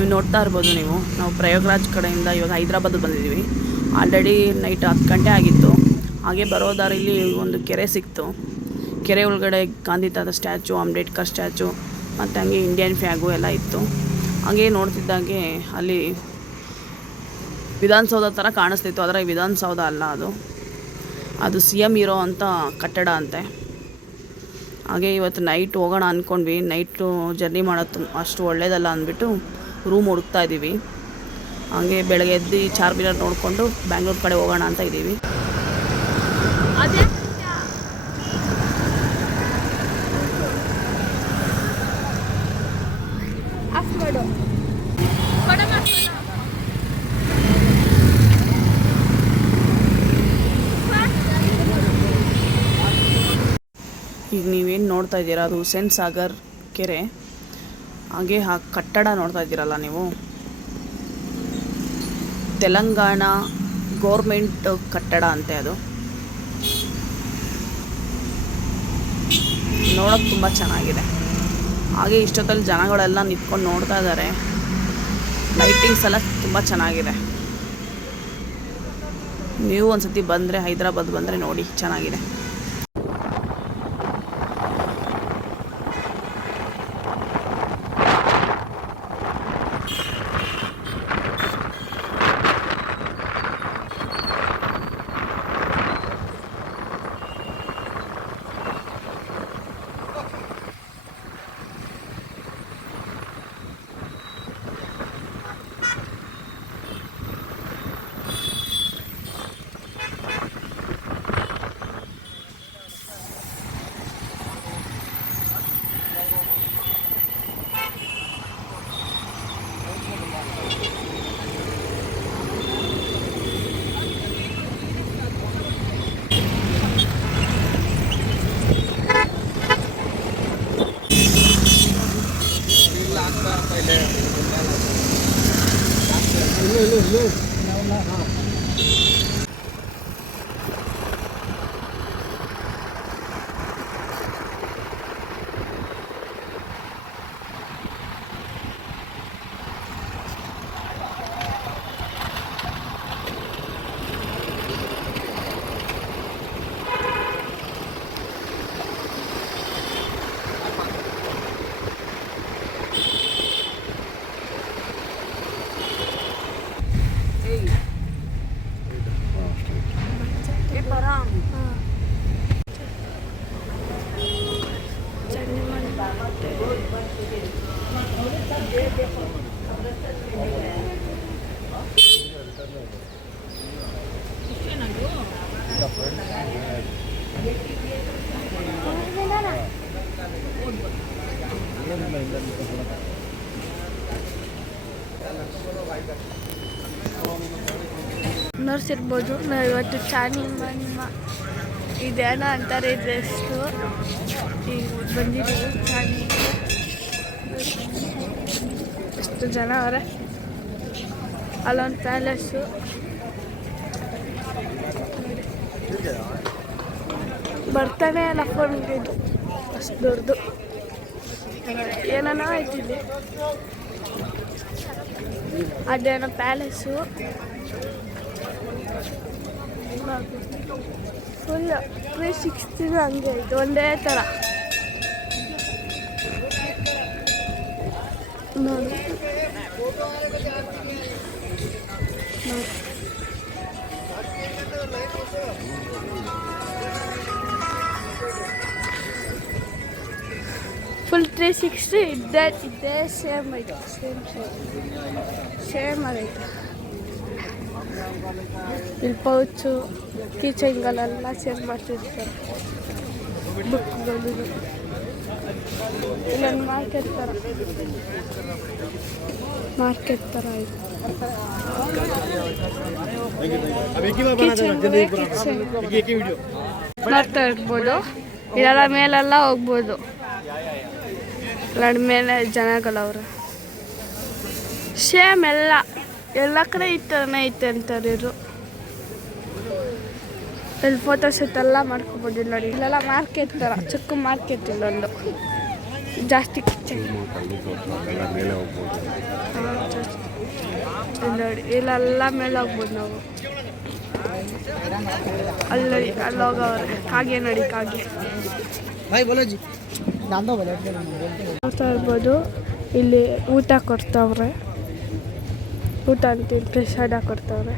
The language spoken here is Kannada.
ನೀವು ನೋಡ್ತಾ ಇರ್ಬೋದು ನೀವು. ನಾವು ಪ್ರಯಾಗ್ರಾಜ್ ಕಡೆಯಿಂದ ಇವಾಗ ಹೈದ್ರಾಬಾದ್ ಬಂದಿದ್ದೀವಿ. ಆಲ್ರೆಡಿ ನೈಟ್ ಹತ್ತು ಗಂಟೆ ಆಗಿತ್ತು. ಹಾಗೆ ಬರೋ ದಾರಿಲಿ ಒಂದು ಕೆರೆ ಸಿಕ್ತು. ಕೆರೆ ಒಳಗಡೆ ಗಾಂಧಿ ತಾತ ಸ್ಟ್ಯಾಚು, ಅಂಬೇಡ್ಕರ್ ಸ್ಟ್ಯಾಚು, ಮತ್ತು ಹಂಗೆ ಇಂಡಿಯನ್ ಫ್ಯಾಗು ಎಲ್ಲ ಇತ್ತು. ಹಾಗೆ ನೋಡ್ತಿದ್ದಾಗೆ ಅಲ್ಲಿ ವಿಧಾನಸೌಧ ಥರ ಕಾಣಿಸ್ತಿತ್ತು. ಆದರೆ ವಿಧಾನಸೌಧ ಅಲ್ಲ ಅದು. ಅದು ಸಿ ಎಂ ಇರೋ ಅಂಥ ಕಟ್ಟಡ ಅಂತೆ. ಹಾಗೆ ಇವತ್ತು ನೈಟ್ ಹೋಗೋಣ ಅಂದ್ಕೊಂಡ್ವಿ ನೈಟು ಜರ್ನಿ ಮಾಡೋದು ಅಷ್ಟು ಒಳ್ಳೇದಲ್ಲ ಅಂದ್ಬಿಟ್ಟು ರೂಮ್ ಹುಡುಕ್ತಾ ಇದ್ದೀವಿ. ಹಾಗೆ ಬೆಳಗ್ಗೆ ಎದ್ದು ಚಾರ್ ಮಿನಾರ್ ನೋಡಿಕೊಂಡು ಬ್ಯಾಂಗ್ಳೂರ್ ಕಡೆ ಹೋಗೋಣ ಅಂತ ಇದ್ದೀವಿ. ಈಗ ನೀವೇನು ನೋಡ್ತಾ ಇದ್ದೀರಾ? ಅದು ಹುಸೇನ್ ಸಾಗರ್ ಕೆರೆ. ಹಾಗೆ ಆ ಕಟ್ಟಡ ನೋಡ್ತಾ ಇದ್ದೀರಲ್ಲ ನೀವು? ತೆಲಂಗಾಣ ಗೋರ್ಮೆಂಟ್ ಕಟ್ಟಡ ಅಂತೆ ಅದು. ನೋಡೋಕೆ ತುಂಬ ಚೆನ್ನಾಗಿದೆ. ಹಾಗೆ ಇಷ್ಟೊತ್ತಲ್ಲಿ ಜನಗಳೆಲ್ಲ ನಿಂತ್ಕೊಂಡು ನೋಡ್ತಾ ಇದ್ದಾರೆ. ಲೈಟಿಂಗ್ಸ್ ಎಲ್ಲ ತುಂಬ ಚೆನ್ನಾಗಿದೆ. ನೀವು ಒಂದ್ಸತಿ ಬಂದರೆ ಹೈದ್ರಾಬಾದ್ ಬಂದರೆ ನೋಡಿ, ಚೆನ್ನಾಗಿದೆ. Beleza, beleza. ನೋಡ್ಸಿರ್ಬೋದು, ನಾವು ಇವತ್ತು ಚಾನಿಂಗ್ ನಿಮ್ಮ ಇದೇನೋ ಅಂತಾರೆ ಡ್ರೆಸ್ಸು ಈಗ ಬಂದಿದ್ದೀವಿ ಚಾನಿ ಎಷ್ಟು ಜನ ಅವರೇ? ಅಲ್ಲೊಂದು ಪ್ಯಾಲೇಸು. ಬರ್ತಾನೆ ಅಲ್ಲ ಫೋನ್ಗೆ ಇದು ಅಷ್ಟು ದೊಡ್ಡದು. ಏನೋ ಆಯ್ತು ಇಲ್ಲಿ? ಅದೇನೋ ಪ್ಯಾಲೇಸು. ಫುಲ್ ತ್ರೀ ಸಿಕ್ಸ್ಟಿನ ಹಂಗೆ ಆಯಿತು ಒಂದೇ ಥರ ನೋಡಿ. ತ್ರೀ ಸಿಕ್ಸ್ಟಿ ಇದ್ದೇ ಇದ್ದೇ ಸೇಮ್ ಐತೆ ಸೇಮ್ ಸೇಮ್ ಸೇಮ್ ಆಗೈತೆ ಇಲ್ಲಿ ಪೌಚು ಕೀಚೈನ್ಗಳೆಲ್ಲ ಚೇಂಜ್ ಮಾಡ್ತಿರ್ತಾರೆ ಬುಕ್ಗಳು ಇಲ್ಲೊಂದು ಮಾರ್ಕೆಟ್ ಥರ ಮಾರ್ಕೆಟ್ ಥರ ಇದೆ ನೋಡ್ತಾ ಇರ್ಬೋದು ಇದೆಲ್ಲ ಮೇಲೆಲ್ಲ ಹೋಗ್ಬೋದು ನಡ್ ಮೇಲೆ ಜನಗಳವ್ರು. ಸೇಮ್ ಎಲ್ಲ. ಎಲ್ಲ ಕಡೆ ಈ ಐತೆ ಅಂತಾರೆ ಇವರು. ಇಲ್ಲಿ ಫೋಟೋ ಶೂಟ್ ಎಲ್ಲ ಮಾಡ್ಕೋಬೋದು ನೋಡಿ. ಇಲ್ಲೆಲ್ಲ ಮಾರ್ಕೆಟ್ ಥರ ಚಿಕ್ಕ ಮಾರ್ಕೆಟ್ ಇಲ್ಲೊಂದು ಜಾಸ್ತಿ ನೋಡಿ, ಇಲ್ಲೆಲ್ಲ ಮೇಲೆ ಹೋಗ್ಬೋದು ನಾವು. ಅಲ್ಲಿ ಅಲ್ಲಿ ಹೋಗವ್ರೆ ಕಾಗೆ ನೋಡಿ, ಕಾಗೆ. ನೋಡ್ತಾ ಇರ್ಬೋದು. ಇಲ್ಲಿ ಊಟ ಕೊಡ್ತಾವ್ರೆ. ಊಟ ಅಂತೀನಿ ಪ್ರಸಾದ ಕೊಡ್ತಾವ್ರೆ.